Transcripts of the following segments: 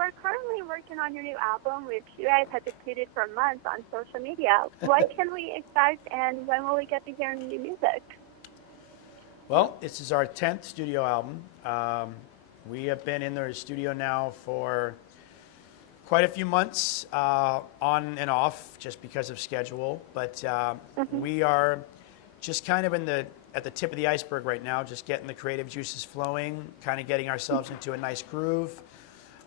are currently working on your new album, which you guys have tweeted for months on social media. What can we expect, and when will we get to hear new music? Well, this is our 10th studio album. We have been in the studio now for quite a few months, on and off, just because of schedule. But we are just kind of at the tip of the iceberg right now, just getting the creative juices flowing, kind of getting ourselves into a nice groove.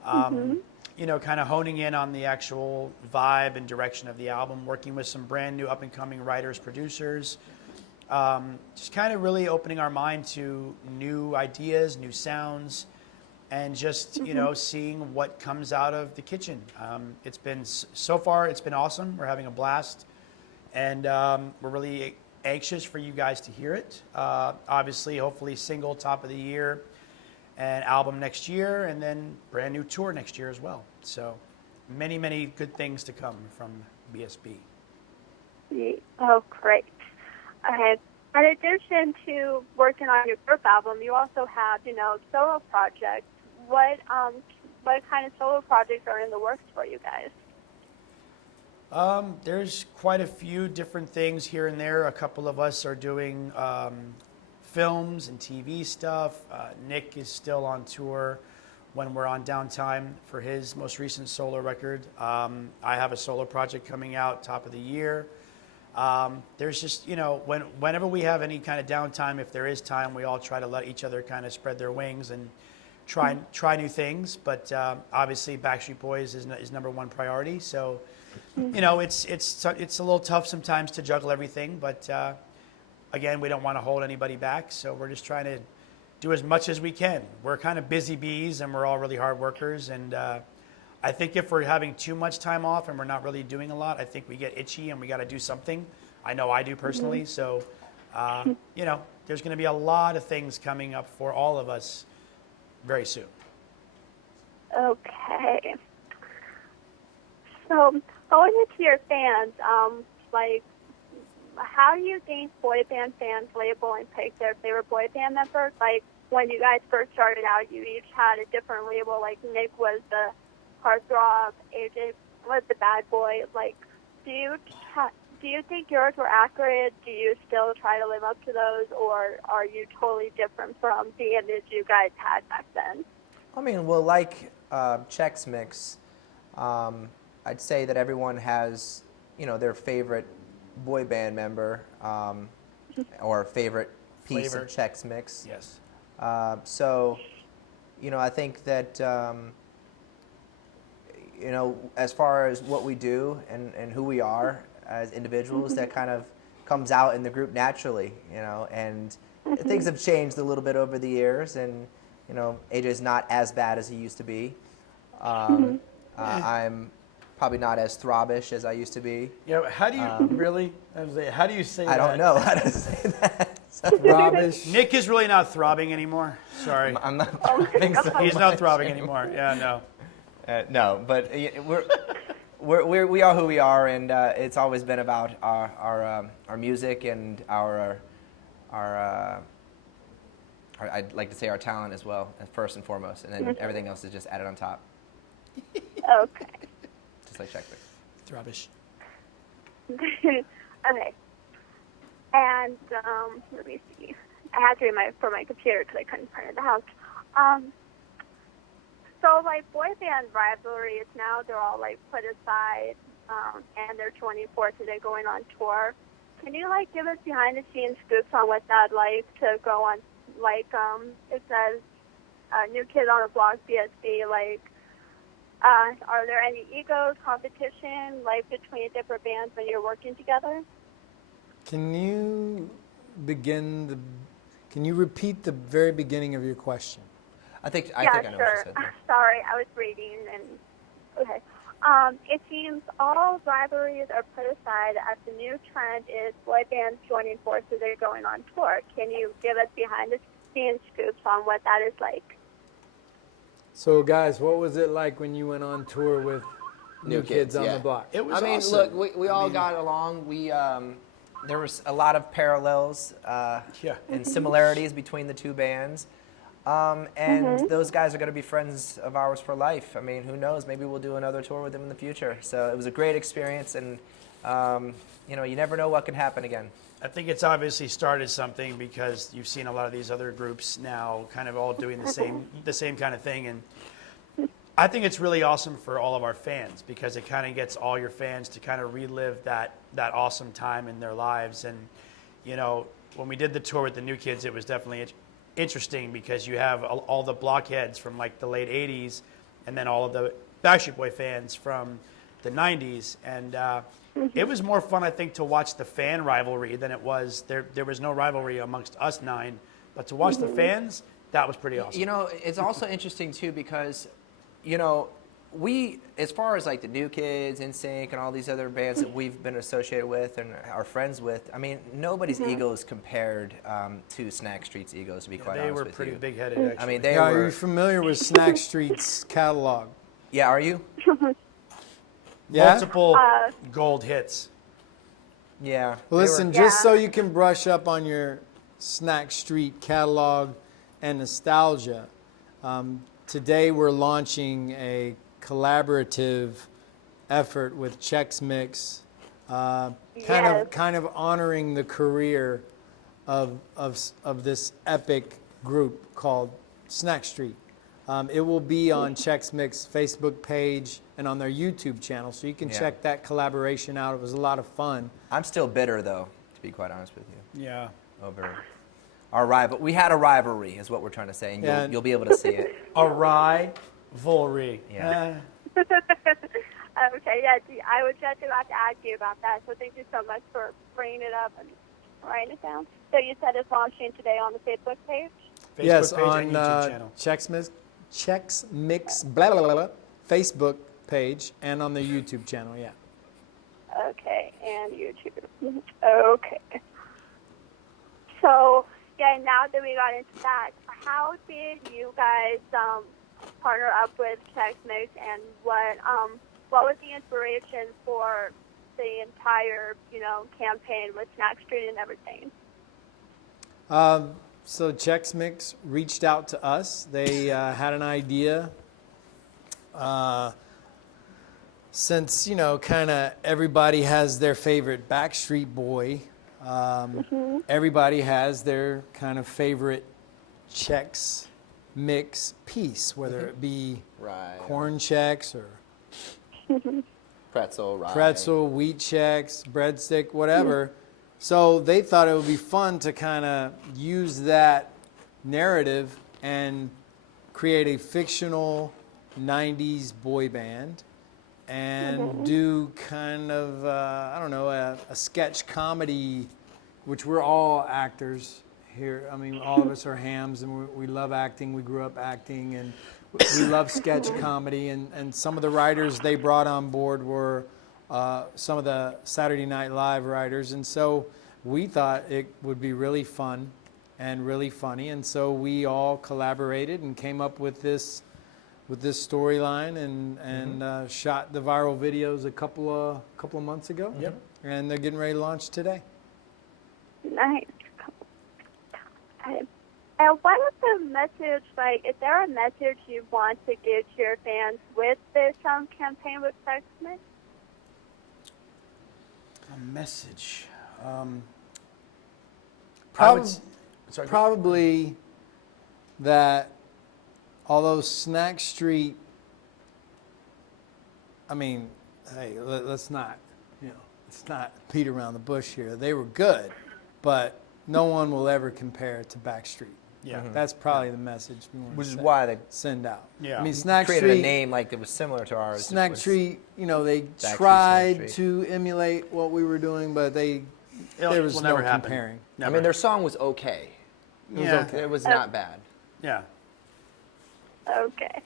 You know, kind of honing in on the actual vibe and direction of the album, working with some brand new up-and-coming writers, producers, just kind of really opening our mind to new ideas, new sounds, and just, you know, seeing what comes out of the kitchen. It's been, so far, it's been awesome. We're having a blast, and we're really anxious for you guys to hear it. Obviously, hopefully single top of the year, and album next year, and then brand new tour next year as well. So many, many good things to come from BSB. Oh, great. Okay. In addition to working on your group album, you also have, you know, solo projects. What kind of solo projects are in the works for you guys? There's quite a few different things here and there. A couple of us are doing films and TV stuff. Nick is still on tour when we're on downtime for his most recent solo record. I have a solo project coming out top of the year. There's just, you know, whenever we have any kind of downtime, if there is time, we all try to let each other kind of spread their wings and try new things. But obviously Backstreet Boys is number one priority. So, you know, it's a little tough sometimes to juggle everything, but again, we don't want to hold anybody back, so we're just trying to do as much as we can. We're kind of busy bees, and we're all really hard workers, and I think if we're having too much time off and we're not really doing a lot, I think we get itchy and we got to do something. I know I do personally, so you know, there's going to be a lot of things coming up for all of us very soon. Okay. So, going into your fans, like, how do you think boy band fans label and pick their favorite boy band member? Like, when you guys first started out, you each had a different label. Like, Nick was the heartthrob, AJ was the bad boy. Like, do you think yours were accurate? Do you still try to live up to those, or are you totally different from the image you guys had back then? I mean, well, like Chex Mix, I'd say that everyone has, you know, their favorite boy band member or favorite piece of Chex Mix. Yes. So, you know, I think that, you know, as far as what we do and who we are as individuals, that kind of comes out in the group naturally, you know, and things have changed a little bit over the years, and, you know, AJ's not as bad as he used to be. I'm probably not as throbbish as I used to be. Yeah, how do you really? How do you say that? I don't know how to say that. So. Throbbish. Nick is really not throbbing anymore. Sorry. I'm not throbbing so He's not much throbbing anymore. Yeah, no. No, but we are who we are, and it's always been about our music and our I'd like to say our talent as well, first and foremost, and then everything else is just added on top. Okay. Just like Chex Mix. Throbbish. Okay. And let me see. I had to read for my computer because I couldn't print it at the house. So, like, boy band rivalries now, they're all, like, put aside, and they're 24 today going on tour. Can you, like, give us behind-the-scenes scoops on what that'd like to go on? Like, it says, New Kid on the Block, BSB, like, are there any egos, competition, like, between different bands when you're working together? Can you repeat the very beginning of your question? I think I know what you said. Sorry, I was reading and okay. It seems all rivalries are put aside as the new trend is boy bands joining forces and going on tour. Can you give us behind the scenes scoops on what that is like? So, guys, what was it like when you went on tour with New Kids on the Block? It was awesome. Look, we all got along. We there was a lot of parallels and similarities between the two bands. And those guys are going to be friends of ours for life. I mean, who knows? Maybe we'll do another tour with them in the future. So it was a great experience, and you know, you never know what can happen again. I think it's obviously started something because you've seen a lot of these other groups now kind of all doing the same kind of thing, and I think it's really awesome for all of our fans because it kind of gets all your fans to kind of relive that awesome time in their lives. And you know, when we did the tour with the New Kids, it was definitely interesting because you have all the blockheads from like the late 80s and then all of the Backstreet Boy fans from the 90s, and it was more fun, I think, to watch the fan rivalry than it was there was no rivalry amongst us 9, but to watch the fans, that was pretty awesome. You know, it's also interesting too because, you know, we, as far as like the New Kids, NSYNC, and all these other bands that we've been associated with and are friends with, I mean, nobody's egos compared to Snack Street's egos, to be quite honest with you. They were pretty big-headed, actually. I mean, they Are were. you familiar with Snack Street's catalog? Yeah, are you? Yeah? Multiple gold hits. Yeah. Well, they listen, were- just so you can brush up on your Snack Street catalog and nostalgia, today we're launching a collaborative effort with Chex Mix, kind of honoring the career of this epic group called Snack Street. It will be on Chex Mix Facebook page and on their YouTube channel, so you can check that collaboration out. It was a lot of fun. I'm still bitter, though, to be quite honest with you. Yeah. Over our rival. We had a rivalry, is what we're trying to say, and you'll be able to see it. A rivalry. Yeah. Okay, yeah, I was just about to ask you about that, so thank you so much for bringing it up and writing it down. So you said it's launching today on the Facebook page? Facebook Yes, page on and YouTube channel. Chex Mix blah, blah, blah, blah, Facebook page and on the YouTube channel, yeah. Okay, and YouTube. Okay. So, yeah, now that we got into that, how did you guys partner up with Chex Mix, and what was the inspiration for the entire, campaign with Snack Street and everything? So Chex Mix reached out to us. They had an idea. Since, kind of everybody has their favorite Backstreet Boy, everybody has their kind of favorite Chex Mix piece, whether it be corn Chex or pretzel, wheat Chex, breadstick, whatever. So they thought it would be fun to kind of use that narrative and create a fictional 90s boy band and do kind of, a sketch comedy, which we're all actors here. I mean, all of us are hams, and we love acting. We grew up acting, and we love sketch comedy. And some of the writers they brought on board were some of the Saturday Night Live writers. And so we thought it would be really fun and really funny. And so we all collaborated and came up with this storyline and shot the viral videos a couple of months ago. Yep. And they're getting ready to launch today. Nice. And what is the message, is there a message you want to give to your fans with this campaign with Chex Mix? A message. Probably that although Snack Street, I mean, hey, let's not beat around the bush here. They were good, but no one will ever compare to Backstreet. Yeah. That's probably the message we want Which to is why they send out. Yeah. I mean, Snack created Street, a name like that was similar to ours. Snack Street, they Snack tried Street. to emulate what we were doing, but there was no never happen. comparing. I mean, their song was okay. It was Yeah. okay. It was not bad. Yeah. Okay.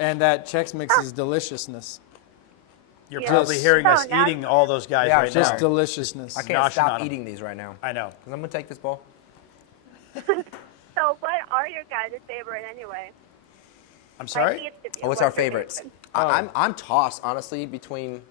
And that Chex Mix's deliciousness. You're Yeah. probably hearing So us now- eating all those guys Yeah, right Just now. deliciousness. I can't Noshing on stop 'em. eating these right now. I know. 'Cause I'm going to take this bowl. So what are your guys' favorite anyway? I'm sorry? Like, each of you, Oh, what's our your favorites? favorite? I'm tossed, honestly, between,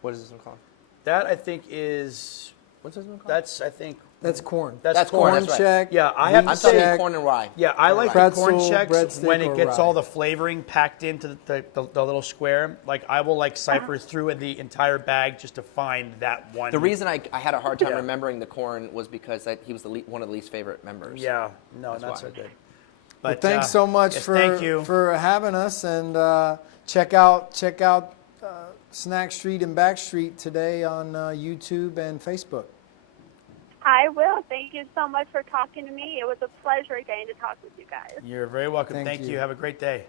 what is this one called? That I think is What's this one called? that's I think That's corn. That's corn, corn. that's right. Check. Yeah, I have wheat to I'm telling say- you, corn and rye. Yeah, I like the Pretzel, corn Chex breadstick, when it or gets rye. all the flavoring packed into the little square. Like I will like cipher through the entire bag just to find that one. The reason I had a hard time Yeah. remembering the corn was because he was one of the least favorite members. Yeah, no, That's not why. so good. Well, But thanks so much yes, for thank you. for having us, and check out Snack Street and Backstreet today on YouTube and Facebook. I will. Thank you so much for talking to me. It was a pleasure getting to talk with you guys. You're very welcome. Thank Thank you. you. Have a great day.